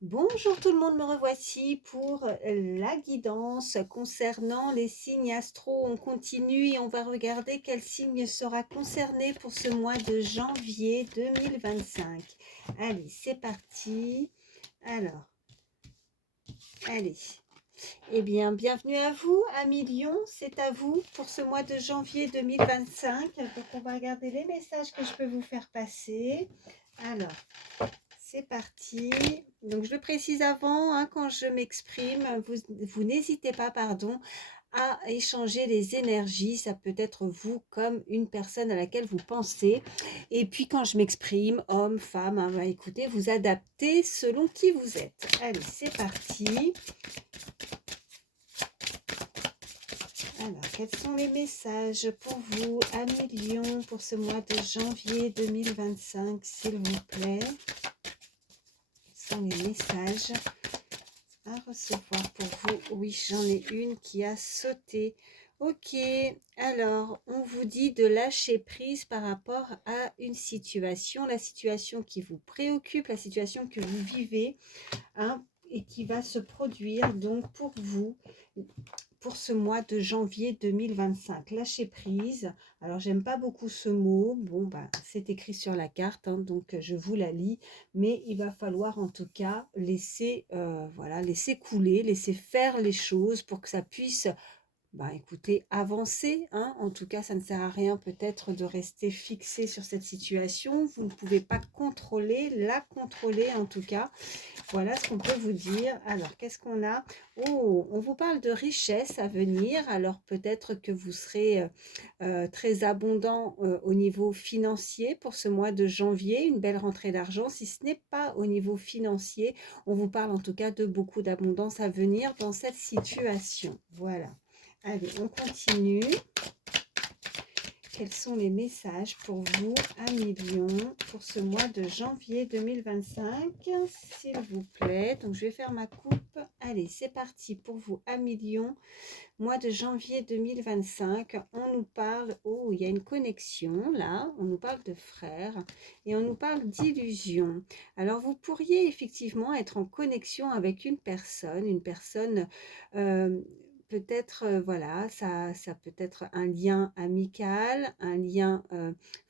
Bonjour tout le monde, me revoici pour la guidance concernant les signes astro. On continue et on va regarder quel signe sera concerné pour ce mois de janvier 2025. Allez, c'est parti. Alors, allez. Eh bien, bienvenue à vous, amis Lion. C'est à vous pour ce mois de janvier 2025. Donc, on va regarder les messages que je peux vous faire passer. Alors, c'est parti. Donc, je le précise avant, hein, quand je m'exprime, vous n'hésitez pas, pardon, à échanger les énergies. Ça peut être vous comme une personne à laquelle vous pensez. Et puis, quand je m'exprime, homme, femme, hein, bah, écoutez, vous adaptez selon qui vous êtes. Allez, c'est parti. Alors, quels sont les messages pour vous, amis Lion, pour ce mois de janvier 2025, s'il vous plaît? Quels sont les messages à recevoir pour vous? Oui, j'en ai une qui a sauté. Ok, alors on vous dit de lâcher prise par rapport à une situation, la situation qui vous préoccupe, la situation que vous vivez, hein, et qui va se produire donc pour vous pour ce mois de janvier 2025. Lâcher prise. Alors, j'aime pas beaucoup ce mot. Bon, bah, c'est écrit sur la carte, hein, donc je vous la lis. Mais il va falloir en tout cas laisser, voilà, laisser couler, laisser faire les choses pour que ça puisse bah écoutez, avancez, hein. En tout cas, ça ne sert à rien peut-être de rester fixé sur cette situation. Vous ne pouvez pas contrôler, la contrôler en tout cas. Voilà ce qu'on peut vous dire. Alors, qu'est-ce qu'on a? Oh, on vous parle de richesse à venir. Alors, peut-être que vous serez très abondant au niveau financier pour ce mois de janvier. Une belle rentrée d'argent. Si ce n'est pas au niveau financier, on vous parle en tout cas de beaucoup d'abondance à venir dans cette situation. Voilà. Allez, on continue. Quels sont les messages pour vous, amis Lion, pour ce mois de janvier 2025, s'il vous plaît? Donc, je vais faire ma coupe. Allez, c'est parti pour vous, amis Lion. Mois de janvier 2025, on nous parle, oh, il y a une connexion là, on nous parle de frères et on nous parle d'illusion. Alors, vous pourriez effectivement être en connexion avec une personne peut-être, voilà, ça peut être un lien amical, un lien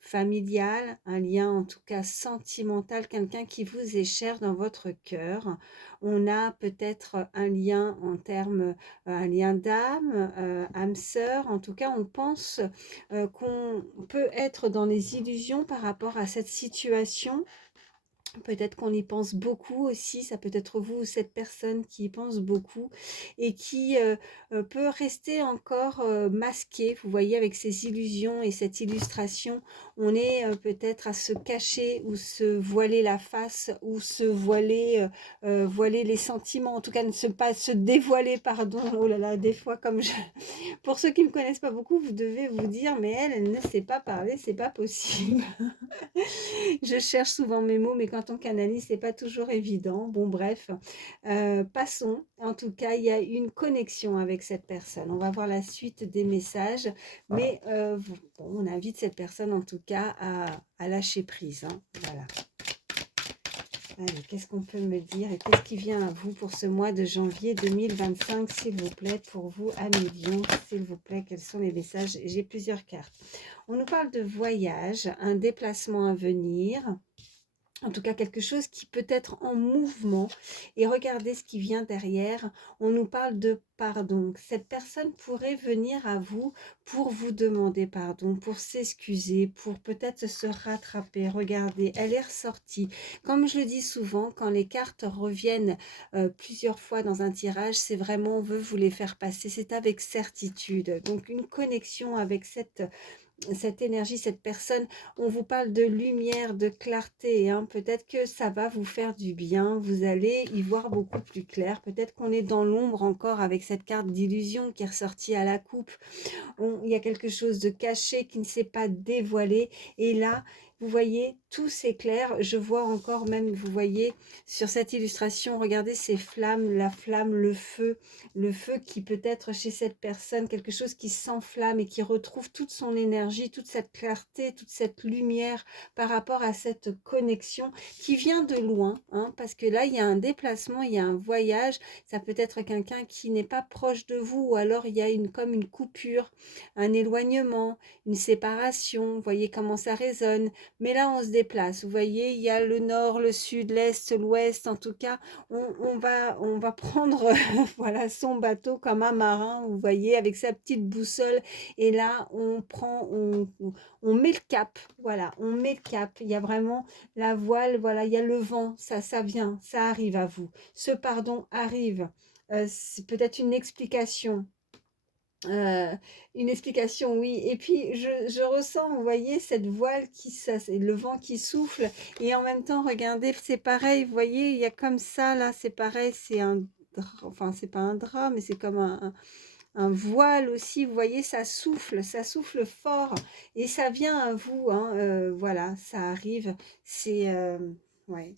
familial, un lien en tout cas sentimental, quelqu'un qui vous est cher dans votre cœur. On a peut-être un lien en termes, un lien d'âme, âme sœur. En tout cas, on pense qu'on peut être dans les illusions par rapport à cette situation. Peut-être qu'on y pense beaucoup aussi, ça peut être vous ou cette personne qui y pense beaucoup et qui peut rester encore masquée. Vous voyez, avec ces illusions et cette illustration, on est peut-être à se cacher ou se voiler la face ou se voiler, voiler les sentiments, en tout cas ne se pas se dévoiler, pardon. Oh là là, des fois, comme je... Pour ceux qui ne me connaissent pas beaucoup, vous devez vous dire, mais elle ne sait pas parler, c'est pas possible. Je cherche souvent mes mots, mais quand on canalise, c'est pas toujours évident. Bon, bref, passons. En tout cas, il y a une connexion avec cette personne. On va voir la suite des messages, mais bon, on invite cette personne en tout cas à lâcher prise, hein. Voilà. Allez, qu'est-ce qu'on peut me dire et qu'est-ce qui vient à vous pour ce mois de janvier 2025, s'il vous plaît, pour vous, amis Lion, s'il vous plaît, quels sont les messages? J'ai plusieurs cartes. On nous parle de voyage, un déplacement à venir, en tout cas quelque chose qui peut être en mouvement. Et regardez ce qui vient derrière. On nous parle de pardon. Cette personne pourrait venir à vous pour vous demander pardon, pour s'excuser, pour peut-être se rattraper. Regardez, elle est ressortie. Comme je le dis souvent, quand les cartes reviennent plusieurs fois dans un tirage, c'est vraiment, on veut vous les faire passer. C'est avec certitude. Donc une connexion avec cette énergie, cette personne, on vous parle de lumière, de clarté, hein. Peut-être que ça va vous faire du bien, vous allez y voir beaucoup plus clair. Peut-être qu'on est dans l'ombre encore avec cette carte d'illusion qui est ressortie à la coupe. Il y a quelque chose de caché qui ne s'est pas dévoilé. Et là, vous voyez, tout s'éclaire. Je vois encore même, vous voyez, sur cette illustration, regardez ces flammes, la flamme, le feu qui peut être chez cette personne, quelque chose qui s'enflamme et qui retrouve toute son énergie, toute cette clarté, toute cette lumière par rapport à cette connexion qui vient de loin, hein, parce que là, il y a un déplacement, il y a un voyage, ça peut être quelqu'un qui n'est pas proche de vous, ou alors il y a comme une coupure, un éloignement, une séparation, vous voyez comment ça résonne. Mais là, on se déplace. Vous voyez, il y a le nord, le sud, l'est, l'ouest. En tout cas, on va prendre voilà, son bateau comme un marin, vous voyez, avec sa petite boussole. Et là, on met le cap. Voilà, on met le cap. Il y a vraiment la voile, voilà, il y a le vent. Ça vient, ça arrive à vous. Ce pardon arrive. C'est peut-être une explication, oui. Et puis, je ressens, vous voyez, cette voile c'est le vent qui souffle. Et en même temps, regardez, c'est pareil, vous voyez, il y a comme ça, là, c'est pareil, c'est un drap, enfin, c'est pas un drap, mais c'est comme un voile aussi, vous voyez, ça souffle fort. Et ça vient à vous, hein, voilà, ça arrive. C'est... ouais,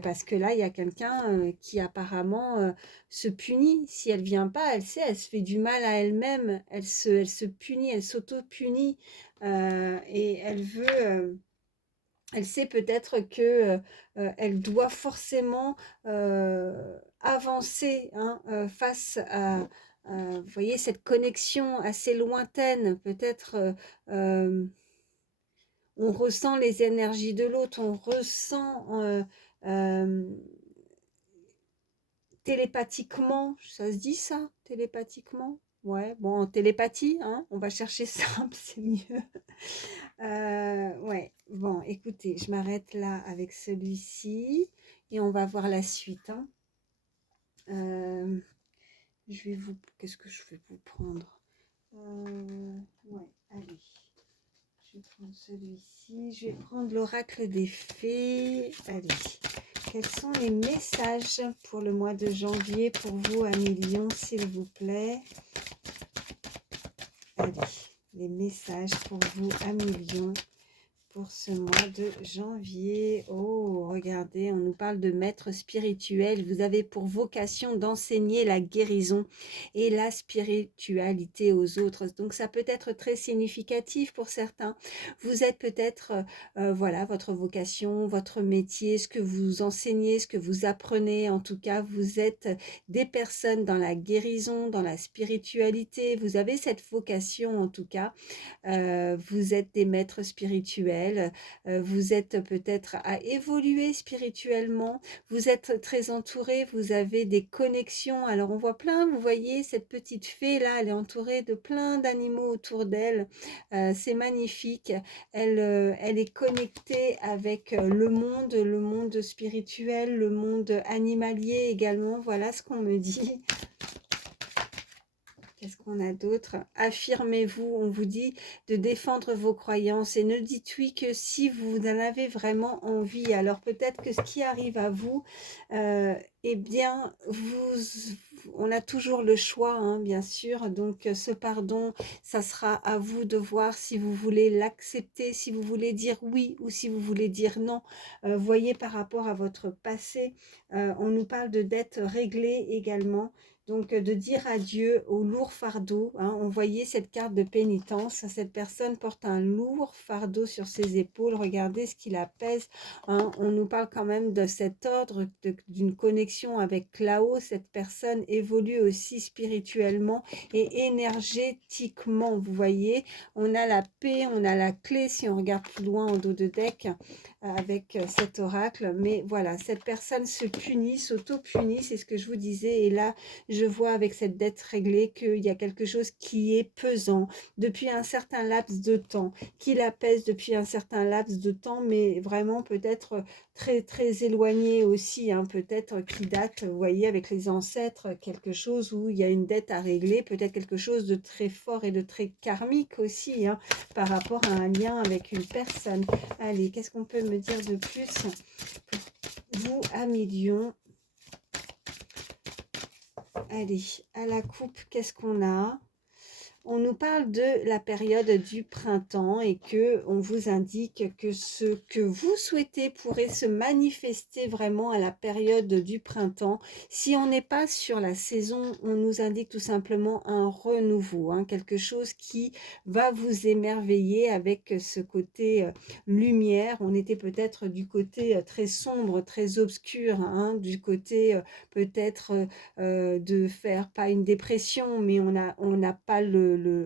parce que là, il y a quelqu'un qui apparemment se punit. Si elle vient pas, elle sait, elle se fait du mal à elle-même. Elle se punit, elle s'auto-punit. Et elle veut... elle sait peut-être que elle doit forcément avancer, hein, face à, vous voyez, cette connexion assez lointaine. Peut-être on ressent les énergies de l'autre, on ressent euh, télépathiquement, ça se dit ça, télépathiquement? Ouais, bon, en télépathie, hein, on va chercher simple, c'est mieux. Ouais, bon, écoutez, je m'arrête là avec celui-ci et on va voir la suite, hein. Qu'est-ce que je vais vous prendre? Ouais, allez, je vais prendre celui-ci, je vais prendre l'oracle des fées. Allez, quels sont les messages pour le mois de janvier pour vous, Amélie Lion, s'il vous plaît? Allez, les messages pour vous, Amélie Lion, pour ce mois de janvier. Oh, regardez, on nous parle de maître spirituel. Vous avez pour vocation d'enseigner la guérison et la spiritualité aux autres. Donc, ça peut être très significatif pour certains. Vous êtes peut-être, voilà, votre vocation, votre métier, ce que vous enseignez, ce que vous apprenez. En tout cas, vous êtes des personnes dans la guérison, dans la spiritualité. Vous avez cette vocation, en tout cas. Vous êtes des maîtres spirituels, vous êtes peut-être à évoluer spirituellement, vous êtes très entourés, vous avez des connexions. Alors on voit plein, vous voyez cette petite fée là, elle est entourée de plein d'animaux autour d'elle, c'est magnifique. Elle est connectée avec le monde spirituel, le monde animalier également, voilà ce qu'on me dit. Qu'est-ce qu'on a d'autre? Affirmez-vous, on vous dit de défendre vos croyances et ne dites oui que si vous en avez vraiment envie. Alors peut-être que ce qui arrive à vous, eh bien, on a toujours le choix, hein, bien sûr. Donc ce pardon, ça sera à vous de voir si vous voulez l'accepter, si vous voulez dire oui ou si vous voulez dire non. Voyez par rapport à votre passé, on nous parle de dettes réglées également. Donc, de dire adieu au lourd fardeau, hein. On voyait cette carte de pénitence. Cette personne porte un lourd fardeau sur ses épaules. Regardez ce qui la pèse, hein. On nous parle quand même de cet ordre, d'une connexion avec là-haut. Cette personne évolue aussi spirituellement et énergétiquement. Vous voyez, on a la paix, on a la clé si on regarde plus loin en dos de deck avec cet oracle. Mais voilà, cette personne se punit, s'auto-punit, c'est ce que je vous disais. Et là, je vois avec cette dette réglée qu'il y a quelque chose qui est pesant depuis un certain laps de temps, qui la pèse depuis un certain laps de temps, mais vraiment peut-être très très éloigné aussi, hein, peut-être qui date, vous voyez, avec les ancêtres, quelque chose où il y a une dette à régler, peut-être quelque chose de très fort et de très karmique aussi, hein, par rapport à un lien avec une personne. Allez, qu'est-ce qu'on peut me dire de plus pour vous, Amélie Lion? Allez, à la coupe, qu'est-ce qu'on a? On nous parle de la période du printemps et que on vous indique que ce que vous souhaitez pourrait se manifester vraiment à la période du printemps. Si on n'est pas sur la saison, on nous indique tout simplement un renouveau, hein, quelque chose qui va vous émerveiller avec ce côté lumière. On était peut-être du côté très sombre, très obscur, hein, du côté peut-être de faire pas une dépression, mais on n'a pas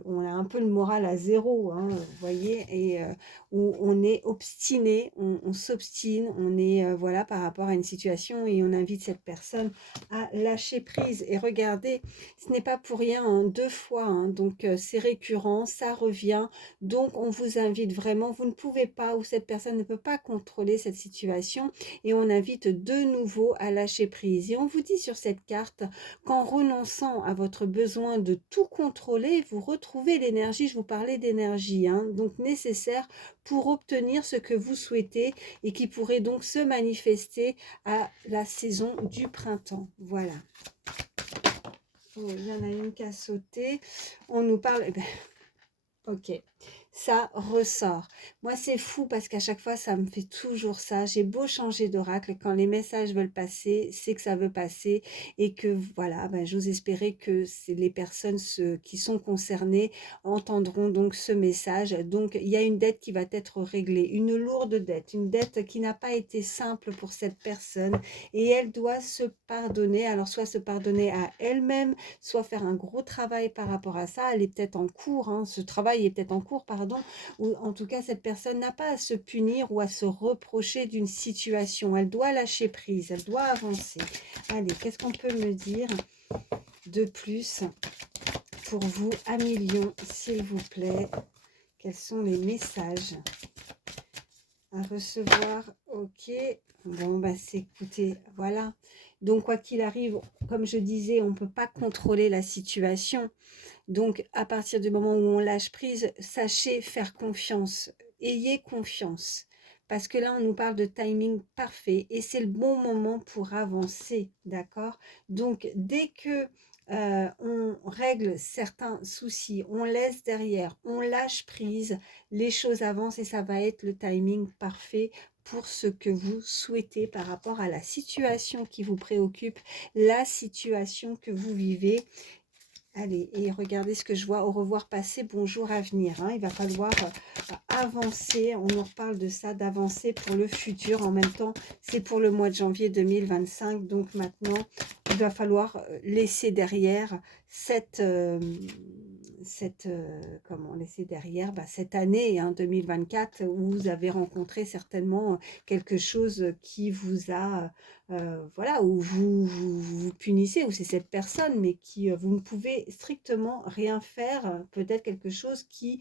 on a un peu le moral à zéro, hein, vous voyez, et où on est obstiné, on s'obstine, on est voilà par rapport à une situation et on invite cette personne à lâcher prise. Et regardez, ce n'est pas pour rien, hein, 2 fois, hein, donc c'est récurrent, ça revient. Donc on vous invite vraiment, vous ne pouvez pas ou cette personne ne peut pas contrôler cette situation et on invite de nouveau à lâcher prise. Et on vous dit sur cette carte qu'en renonçant à votre besoin de tout contrôler, vous retrouvez l'énergie, je vous parlais d'énergie, hein, donc nécessaire pour obtenir ce que vous souhaitez et qui pourrait donc se manifester à la saison du printemps. Voilà. Oh, il y en a une qui a sauté. On nous parle... Eh ben, ok, ça ressort. Moi, c'est fou parce qu'à chaque fois, ça me fait toujours ça. J'ai beau changer d'oracle, quand les messages veulent passer, c'est que ça veut passer et que voilà, ben, j'ose espérer que les personnes qui sont concernées entendront donc ce message. Donc, il y a une dette qui va être réglée, une lourde dette, une dette qui n'a pas été simple pour cette personne et elle doit se pardonner. Alors, soit se pardonner à elle-même, soit faire un gros travail par rapport à ça. Elle est peut-être en cours, hein, ce travail est peut-être en cours, pardon, ou en tout cas, cette personne n'a pas à se punir ou à se reprocher d'une situation. Elle doit lâcher prise, elle doit avancer. Allez, qu'est-ce qu'on peut me dire de plus pour vous, amis lions, s'il vous plaît? Quels sont les messages à recevoir? Ok, bon, bah c'est, écoutez, voilà. Donc, quoi qu'il arrive, comme je disais, on ne peut pas contrôler la situation. Donc, à partir du moment où on lâche prise, sachez faire confiance. Ayez confiance. Parce que là, on nous parle de timing parfait et c'est le bon moment pour avancer, d'accord? Donc, dès que on règle certains soucis, on laisse derrière, on lâche prise, les choses avancent et ça va être le timing parfait pour ce que vous souhaitez par rapport à la situation qui vous préoccupe, la situation que vous vivez. Allez, et regardez ce que je vois. Au revoir passé, bonjour à venir. Hein. Il va falloir avancer. On en reparle de ça, d'avancer pour le futur. En même temps, c'est pour le mois de janvier 2025. Donc maintenant, il va falloir laisser derrière comment laisser derrière cette année, hein, 2024, où vous avez rencontré certainement quelque chose qui vous a... voilà, où vous punissez, où c'est cette personne, mais qui vous ne pouvez strictement rien faire, peut-être quelque chose qui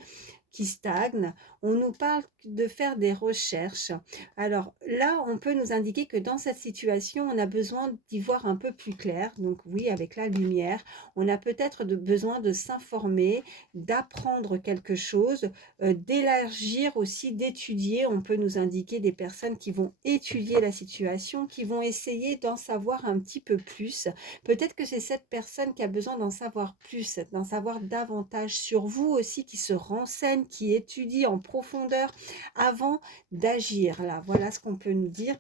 stagne. On nous parle de faire des recherches. Alors là, on peut nous indiquer que dans cette situation, on a besoin d'y voir un peu plus clair. Donc oui, avec la lumière, on a peut-être besoin de s'informer, d'apprendre quelque chose, d'élargir aussi, d'étudier. On peut nous indiquer des personnes qui vont étudier la situation, qui vont essayer d'en savoir un petit peu plus. Peut-être que c'est cette personne qui a besoin d'en savoir plus, d'en savoir davantage sur vous aussi, qui se renseigne, qui étudie en profondeur avant d'agir. Là, voilà ce qu'on peut nous dire.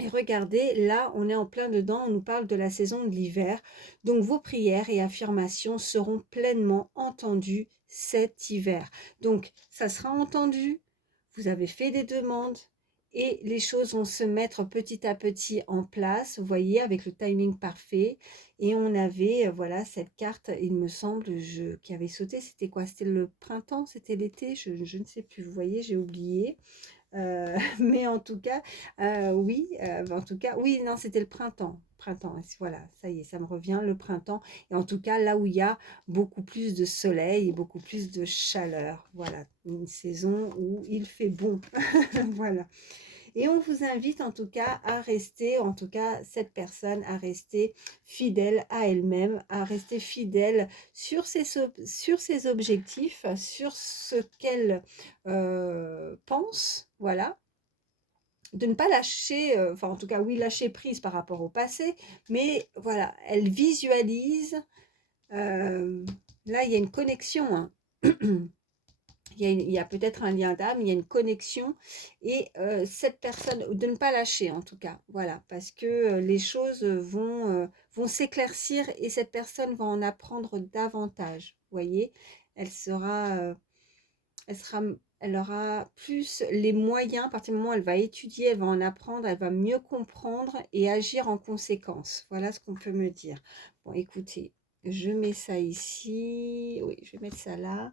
Et regardez, là, on est en plein dedans, on nous parle de la saison de l'hiver. Donc, vos prières et affirmations seront pleinement entendues cet hiver. Donc, ça sera entendu, vous avez fait des demandes et les choses vont se mettre petit à petit en place, vous voyez, avec le timing parfait. Et on avait, voilà, cette carte, il me semble, qui avait sauté, c'était quoi? C'était le printemps, c'était l'été, je ne sais plus, vous voyez, j'ai oublié. Mais en tout cas, oui, en tout cas, oui, non, c'était le printemps. Printemps, voilà, ça y est, ça me revient, le printemps. Et en tout cas, là où il y a beaucoup plus de soleil et beaucoup plus de chaleur. Voilà, une saison où il fait bon. Voilà. Et on vous invite en tout cas à rester, en tout cas cette personne, à rester fidèle à elle-même, à rester fidèle sur ses objectifs, sur ce qu'elle pense, voilà. De ne pas lâcher, enfin en tout cas oui, lâcher prise par rapport au passé, mais voilà, elle visualise Là, il y a une connexion, hein. Il y a peut-être un lien d'âme, il y a une connexion et cette personne, de ne pas lâcher en tout cas, voilà, parce que les choses vont s'éclaircir et cette personne va en apprendre davantage, vous voyez, elle sera, elle sera, elle aura plus les moyens, à partir du moment où elle va étudier, elle va en apprendre, elle va mieux comprendre et agir en conséquence. Voilà ce qu'on peut me dire. Bon, écoutez, je mets ça ici, oui, je vais mettre ça là.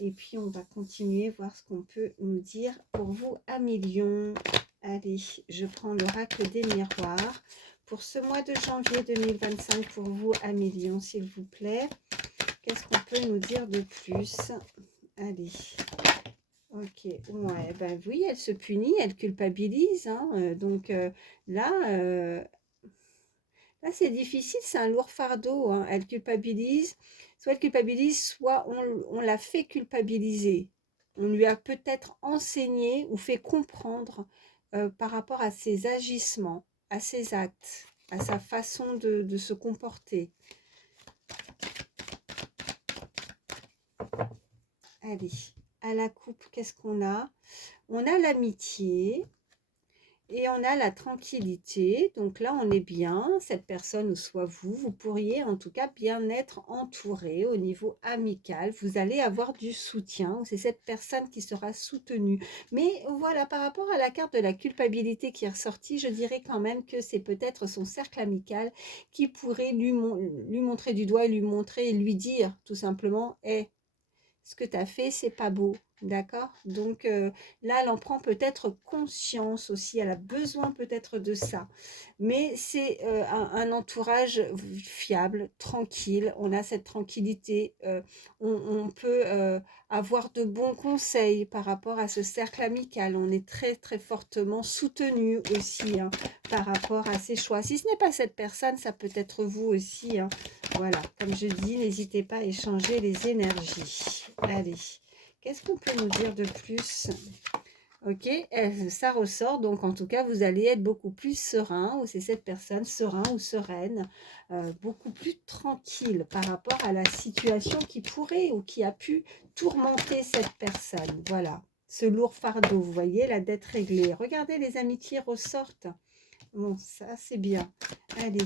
Et puis, on va continuer, voir ce qu'on peut nous dire pour vous à millions. Allez, je prends l'oracle des miroirs. Pour ce mois de janvier 2025, pour vous à millions, s'il vous plaît. Qu'est-ce qu'on peut nous dire de plus? Allez. Ok, ouais, ben oui, elle se punit, elle culpabilise. Hein, donc là, là, c'est difficile, c'est un lourd fardeau. Hein. Elle culpabilise, soit on l'a fait culpabiliser. On lui a peut-être enseigné ou fait comprendre par rapport à ses agissements, à ses actes, à sa façon de se comporter. Allez, à la coupe, qu'est-ce qu'on a? On a l'amitié. Et on a la tranquillité, donc là on est bien, cette personne ou soit vous, vous pourriez en tout cas bien être entouré au niveau amical, vous allez avoir du soutien, c'est cette personne qui sera soutenue. Mais voilà, par rapport à la carte de la culpabilité qui est ressortie, je dirais quand même que c'est peut-être son cercle amical qui pourrait lui montrer du doigt et lui montrer et lui dire tout simplement, hé, ce que tu as fait, c'est pas beau. D'accord? Donc là, elle en prend peut-être conscience aussi. Elle a besoin peut-être de ça. Mais c'est un entourage fiable, tranquille. On a cette tranquillité. On peut avoir de bons conseils par rapport à ce cercle amical. On est très, très fortement soutenu aussi hein, par rapport à ses choix. Si ce n'est pas cette personne, ça peut être vous aussi. Hein. Voilà, comme je dis, n'hésitez pas à échanger les énergies. Allez, qu'est-ce qu'on peut nous dire de plus? Ok, ça ressort, donc en tout cas, vous allez être beaucoup plus serein, ou c'est cette personne, serein ou sereine, beaucoup plus tranquille par rapport à la situation qui pourrait ou qui a pu tourmenter cette personne. Voilà, ce lourd fardeau, vous voyez, la dette réglée. Regardez, les amitiés ressortent. Bon, ça, c'est bien. Allez.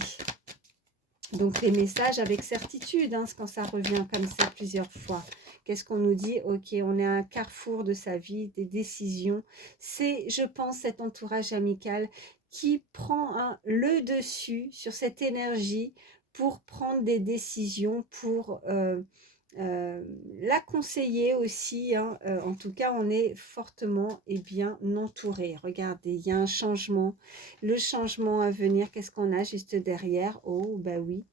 Donc les messages avec certitude, hein, quand ça revient comme ça plusieurs fois. Qu'est-ce qu'on nous dit? Ok, on est à un carrefour de sa vie, des décisions. C'est, je pense, cet entourage amical qui prend le dessus sur cette énergie pour prendre des décisions, pour la conseiller aussi. Hein. En tout cas, on est fortement et bien entouré. Regardez, il y a un changement. Le changement à venir, qu'est-ce qu'on a juste derrière? Oh, bah oui.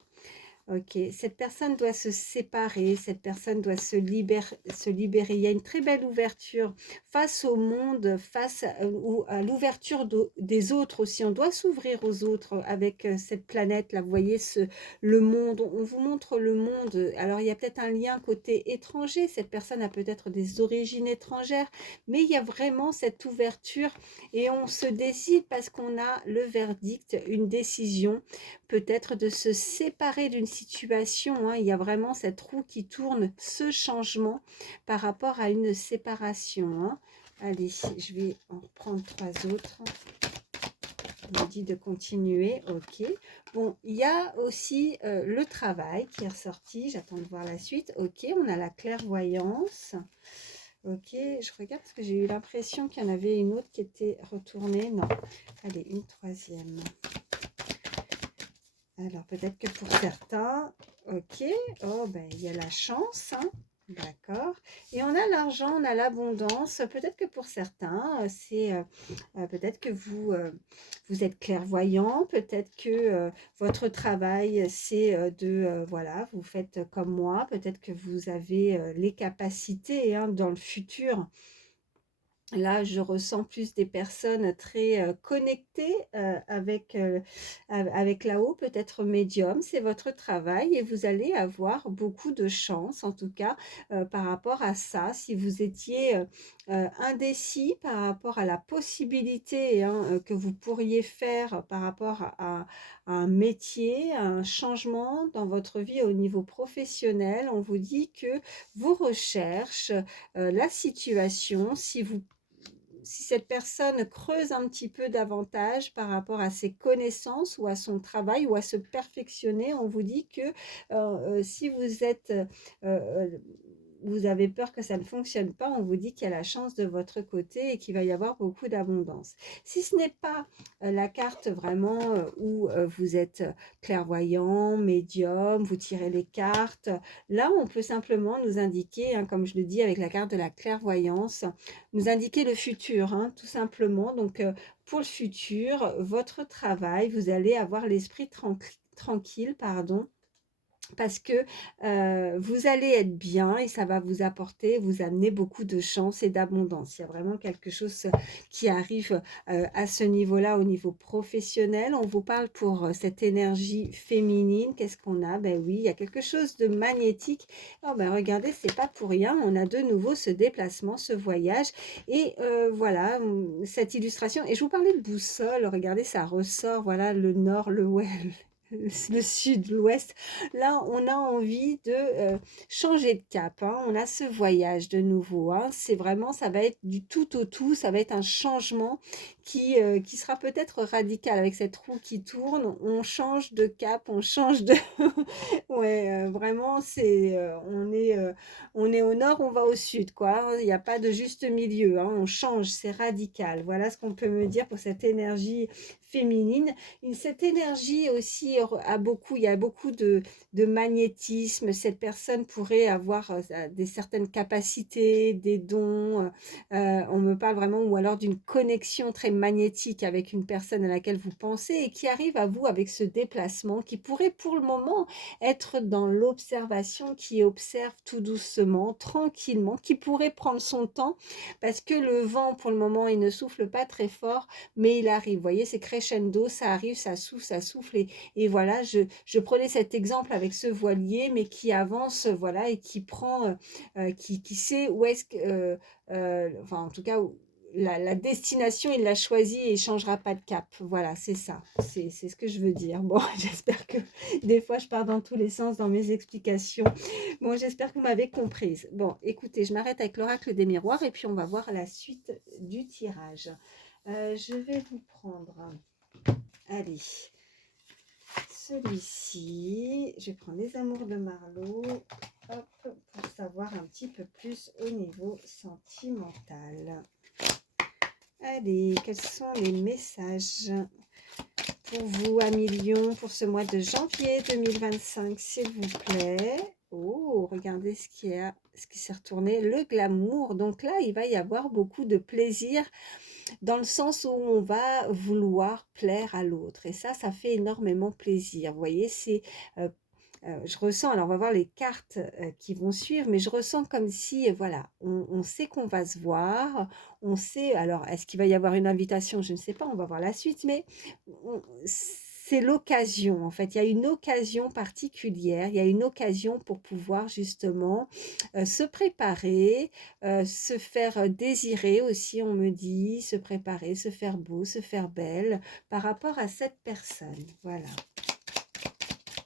Ok, cette personne doit se séparer, cette personne doit se libérer. Il y a une très belle ouverture face au monde, face à l'ouverture des autres aussi. On doit s'ouvrir aux autres avec cette planète-là. Vous voyez, le monde, on vous montre le monde. Alors, il y a peut-être un lien côté étranger. Cette personne a peut-être des origines étrangères, mais il y a vraiment cette ouverture et on se décide parce qu'on a le verdict, une décision peut-être de se séparer d'une situation. Hein. Il y a vraiment cette roue qui tourne, ce changement par rapport à une séparation. Hein. Allez, je vais en prendre 3 autres. On me dit de continuer, ok. Bon, il y a aussi le travail qui est ressorti. J'attends de voir la suite. Ok, on a la clairvoyance. Ok, je regarde parce que j'ai eu l'impression qu'il y en avait une autre qui était retournée. Non, allez, une troisième. Alors, peut-être que pour certains, ok, oh, ben, il y a la chance, hein. D'accord. Et on a l'argent, on a l'abondance. Peut-être que pour certains, c'est peut-être que vous êtes clairvoyant, peut-être que votre travail, c'est voilà, vous faites comme moi, peut-être que vous avez les capacités hein, dans le futur. Là, je ressens plus des personnes très connectées avec là-haut, peut-être médium, c'est votre travail et vous allez avoir beaucoup de chance, en tout cas, par rapport à ça. Si vous étiez indécis par rapport à la possibilité hein, que vous pourriez faire par rapport à un métier, à un changement dans votre vie au niveau professionnel. On vous dit que vos recherches, la situation, si cette personne creuse un petit peu davantage par rapport à ses connaissances ou à son travail ou à se perfectionner, on vous dit que si vous êtes vous avez peur que ça ne fonctionne pas, on vous dit qu'il y a la chance de votre côté et qu'il va y avoir beaucoup d'abondance. Si ce n'est pas la carte vraiment où vous êtes clairvoyant, médium, vous tirez les cartes, là on peut simplement nous indiquer, hein, comme je le dis avec la carte de la clairvoyance, nous indiquer le futur, hein, tout simplement. Donc pour le futur, votre travail, vous allez avoir l'esprit tranquille, pardon, parce que vous allez être bien et ça va vous apporter, vous amener beaucoup de chance et d'abondance. Il y a vraiment quelque chose qui arrive à ce niveau-là, au niveau professionnel. On vous parle pour cette énergie féminine. Qu'est-ce qu'on a? Ben oui, il y a quelque chose de magnétique. Oh ben regardez, c'est pas pour rien. On a de nouveau ce déplacement, ce voyage. Et voilà, cette illustration. Et je vous parlais de boussole. Regardez, ça ressort. Voilà, le nord, le ouest. Le sud, l'ouest. Là, on a envie de changer de cap, hein. On a ce voyage de nouveau, hein. C'est vraiment, ça va être du tout au tout, ça va être un changement qui sera peut-être radical avec cette roue qui tourne. On change de cap, on change de... ouais, vraiment, on est au nord, on va au sud, quoi, hein. Il n'y a pas de juste milieu, hein. On change, c'est radical. Voilà ce qu'on peut me dire pour cette énergie féminine. Cette énergie aussi a beaucoup, il y a beaucoup de magnétisme. Cette personne pourrait avoir certaines capacités, des dons. On me parle vraiment, ou alors d'une connexion très magnétique avec une personne à laquelle vous pensez et qui arrive à vous avec ce déplacement qui pourrait pour le moment être dans l'observation, qui observe tout doucement, tranquillement, qui pourrait prendre son temps parce que le vent pour le moment il ne souffle pas très fort mais il arrive, vous voyez, c'est crescendo, ça arrive, ça souffle, et voilà, je prenais cet exemple avec ce voilier, mais qui avance, voilà, et qui prend, qui sait où est-ce que, enfin, en tout cas, la destination, il l'a choisie et il ne changera pas de cap. Voilà, c'est ça, c'est ce que je veux dire. Bon, j'espère que des fois, je pars dans tous les sens dans mes explications. Bon, j'espère que vous m'avez comprise. Bon, écoutez, je m'arrête avec l'oracle des miroirs et puis on va voir la suite du tirage. Je vais vous prendre, allez, celui-ci. Je vais prendre les amours de Marlowe, hop, pour savoir un petit peu plus au niveau sentimental. Allez, quels sont les messages pour vous, amis Lion, pour ce mois de janvier 2025, s'il vous plaît? Oh, regardez ce qui s'est retourné, le glamour. Donc là, il va y avoir beaucoup de plaisir dans le sens où on va vouloir plaire à l'autre. Et ça fait énormément plaisir. Vous voyez, je ressens, alors on va voir les cartes qui vont suivre, mais je ressens comme si, voilà, on sait qu'on va se voir, on sait, alors est-ce qu'il va y avoir une invitation? Je ne sais pas, on va voir la suite, mais c'est l'occasion, en fait, il y a une occasion particulière, il y a une occasion pour pouvoir justement se préparer, se faire désirer aussi, on me dit, se préparer, se faire beau, se faire belle par rapport à cette personne, voilà.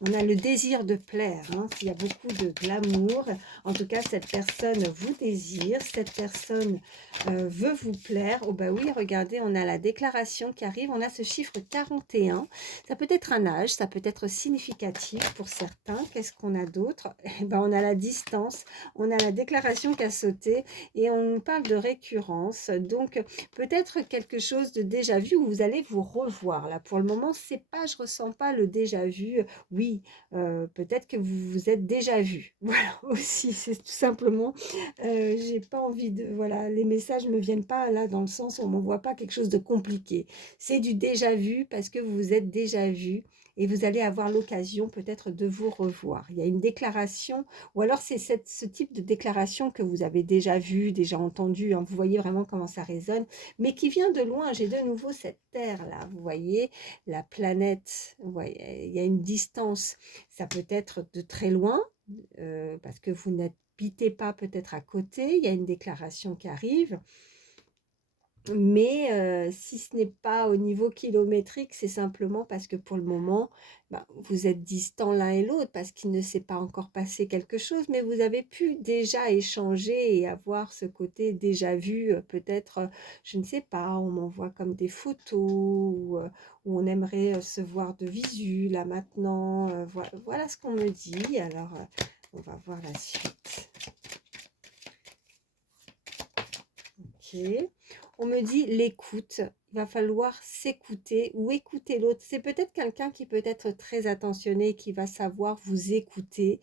On a le désir de plaire, hein. Il y a beaucoup de glamour. En tout cas, cette personne vous désire, cette personne veut vous plaire. Oh bah oui, regardez, on a la déclaration qui arrive. On a ce chiffre 41. Ça peut être un âge, ça peut être significatif pour certains. Qu'est-ce qu'on a d'autre? Eh ben, on a la distance, on a la déclaration qui a sauté et on parle de récurrence. Donc, peut-être quelque chose de déjà vu où vous allez vous revoir. Là, pour le moment, c'est pas, je ressens pas le déjà vu. Oui, peut-être que vous vous êtes déjà vu. Voilà, aussi, c'est tout simplement, j'ai pas envie de, voilà, les messages me viennent pas là dans le sens où on m'envoie pas quelque chose de compliqué. C'est du déjà vu parce que vous vous êtes déjà vu et vous allez avoir l'occasion peut-être de vous revoir. Il y a une déclaration, ou alors c'est ce type de déclaration que vous avez déjà vu, déjà entendu, hein, vous voyez vraiment comment ça résonne, mais qui vient de loin. J'ai de nouveau cette terre-là, vous voyez, la planète, vous voyez, il y a une distance. Ça peut être de très loin, parce que vous n'êtes n'habitez pas peut-être à côté, il y a une déclaration qui arrive. Mais si ce n'est pas au niveau kilométrique, c'est simplement parce que pour le moment, bah, vous êtes distants l'un et l'autre parce qu'il ne s'est pas encore passé quelque chose, mais vous avez pu déjà échanger et avoir ce côté déjà vu, peut-être, je ne sais pas, on m'envoie comme des photos ou on aimerait se voir de visu là maintenant. Voilà ce qu'on me dit. Alors, on va voir la suite. Ok. On me dit l'écoute. Il va falloir s'écouter ou écouter l'autre. C'est peut-être quelqu'un qui peut être très attentionné, qui va savoir vous écouter,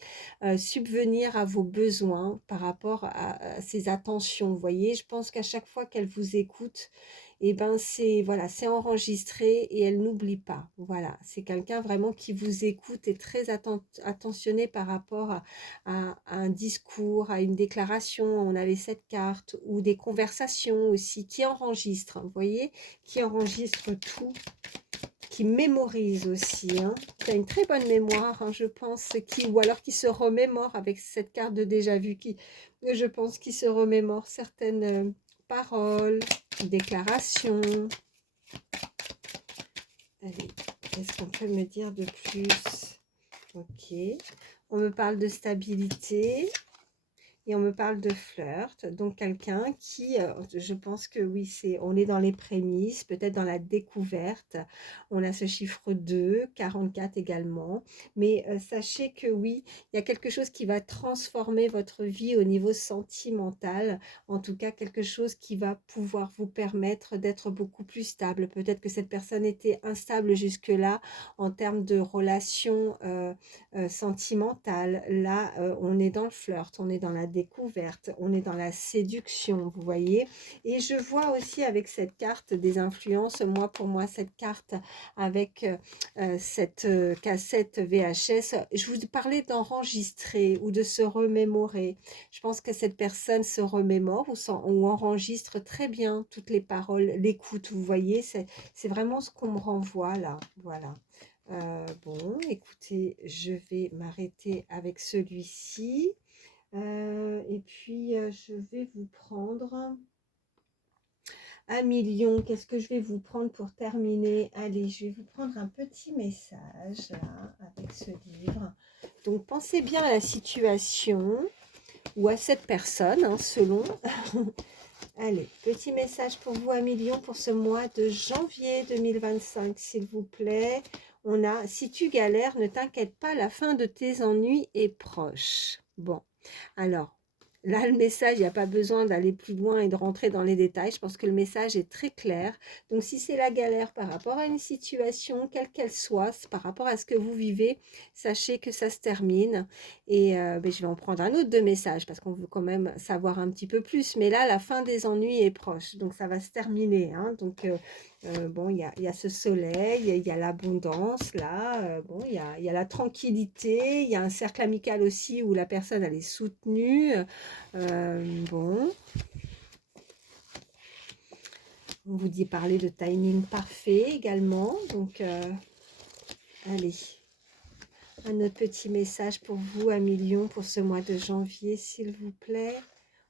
subvenir à vos besoins par rapport à ses attentions. Vous voyez, je pense qu'à chaque fois qu'elle vous écoute, et ben c'est voilà, c'est enregistré et elle n'oublie pas. Voilà, c'est quelqu'un vraiment qui vous écoute et très attentionné par rapport à un discours, à une déclaration. On avait cette carte ou des conversations aussi qui enregistrent. Vous voyez, qui enregistre tout, qui mémorise aussi, hein, qui a une très bonne mémoire, hein, je pense, ou alors qui se remémore avec cette carte de déjà vu, je pense, qui se remémore certaines paroles, déclarations. Allez, qu'est-ce qu'on peut me dire de plus? Ok, on me parle de stabilité. Et on me parle de flirt, donc quelqu'un qui, je pense que oui, on est dans les prémices, peut-être dans la découverte. On a ce chiffre 2, 44 également. Mais sachez que oui, il y a quelque chose qui va transformer votre vie au niveau sentimental. En tout cas, quelque chose qui va pouvoir vous permettre d'être beaucoup plus stable. Peut-être que cette personne était instable jusque-là en termes de relations sentimentales. Là, on est dans le flirt, on est dans la découverte, on est dans la séduction, vous voyez. Et je vois aussi avec cette carte des influences, pour moi, cette carte avec cette cassette VHS, je vous parlais d'enregistrer ou de se remémorer. Je pense que cette personne se remémore ou enregistre très bien toutes les paroles, l'écoute, vous voyez, c'est vraiment ce qu'on me renvoie là, voilà. Bon, écoutez, je vais m'arrêter avec celui-ci. Et puis, je vais vous prendre 1 million. Qu'est-ce que je vais vous prendre pour terminer? Allez, je vais vous prendre un petit message, là, avec ce livre. Donc, pensez bien à la situation ou à cette personne, hein, selon. Allez, petit message pour vous, 1 million, pour ce mois de janvier 2025, s'il vous plaît. On a, si tu galères, ne t'inquiète pas, la fin de tes ennuis est proche. Bon, alors, là, le message, il n'y a pas besoin d'aller plus loin et de rentrer dans les détails. Je pense que le message est très clair. Donc, si c'est la galère par rapport à une situation, quelle qu'elle soit, par rapport à ce que vous vivez, sachez que ça se termine. Et ben, je vais en prendre un autre de message parce qu'on veut quand même savoir un petit peu plus. Mais là, la fin des ennuis est proche. Donc, ça va se terminer, hein. Donc, bon, il y a ce soleil, il y a l'abondance là, bon, il y a la tranquillité, il y a un cercle amical aussi où la personne elle est soutenue. Bon, on vous dit parler de timing parfait également. Donc, allez, un autre petit message pour vous, 1 million, pour ce mois de janvier, s'il vous plaît.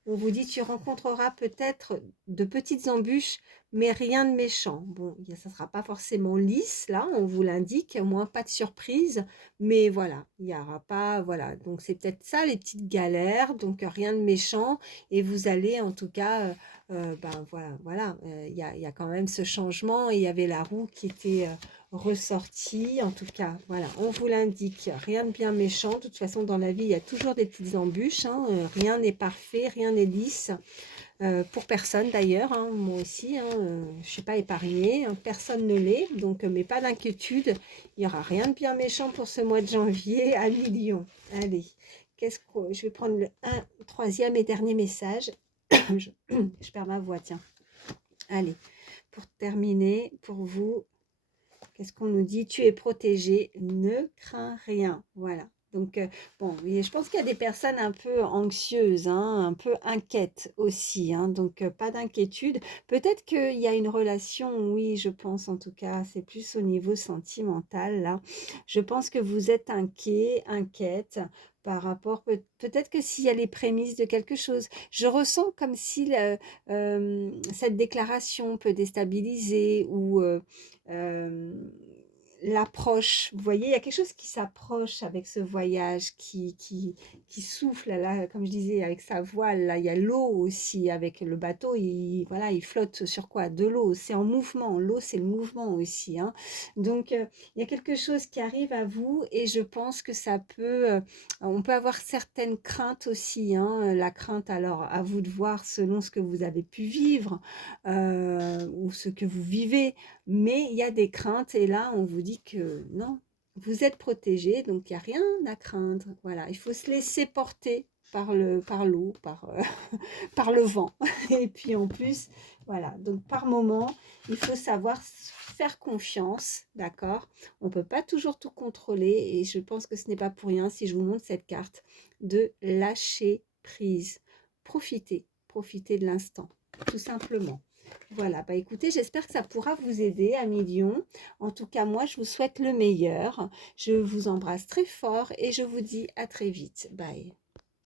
On vous dit, tu rencontreras peut-être de petites embûches, mais rien de méchant. Bon, ça ne sera pas forcément lisse, là, on vous l'indique, au moins pas de surprise, mais voilà, il n'y aura pas, voilà. Donc, c'est peut-être ça, les petites galères, donc rien de méchant, et vous allez, en tout cas, ben voilà, il y a quand même ce changement, et il y avait la roue qui était ressortie, en tout cas, voilà, on vous l'indique, rien de bien méchant. De toute façon, dans la vie, il y a toujours des petites embûches, hein, rien n'est parfait, rien n'est lisse, pour personne d'ailleurs, hein, moi aussi, hein, je ne suis pas épargnée, hein, personne ne l'est, donc, mais pas d'inquiétude, il n'y aura rien de bien méchant pour ce mois de janvier, 1 million. Allez, je vais prendre le troisième et dernier message. Je perds ma voix, tiens. Allez, pour terminer, pour vous, qu'est-ce qu'on nous dit? Tu es protégé, ne crains rien. Voilà. Donc, bon, et je pense qu'il y a des personnes un peu anxieuses, hein, un peu inquiètes aussi, hein, donc pas d'inquiétude. Peut-être qu'il y a une relation, oui, je pense en tout cas, c'est plus au niveau sentimental là. Je pense que vous êtes inquiet, inquiète par rapport, peut-être que s'il y a les prémices de quelque chose. Je ressens comme si cette déclaration peut déstabiliser ou l'approche. Vous voyez, il y a quelque chose qui s'approche avec ce voyage, qui souffle, là, comme je disais, avec sa voile. Là, il y a l'eau aussi, avec le bateau, voilà, il flotte sur quoi? De l'eau, c'est en mouvement. L'eau, c'est le mouvement aussi, hein. Donc, il y a quelque chose qui arrive à vous et je pense que ça peut, on peut avoir certaines craintes aussi, hein. La crainte, alors, à vous de voir selon ce que vous avez pu vivre ou ce que vous vivez. Mais il y a des craintes et là, on vous dit que non, vous êtes protégé, donc il n'y a rien à craindre. Voilà, il faut se laisser porter par l'eau, par le vent. Et puis en plus, voilà, donc par moment, il faut savoir faire confiance, d'accord? On ne peut pas toujours tout contrôler et je pense que ce n'est pas pour rien si je vous montre cette carte de lâcher prise. Profitez, profitez de l'instant, tout simplement. Voilà, bah écoutez, j'espère que ça pourra vous aider, amis Lion. En tout cas, moi, je vous souhaite le meilleur. Je vous embrasse très fort et je vous dis à très vite. Bye.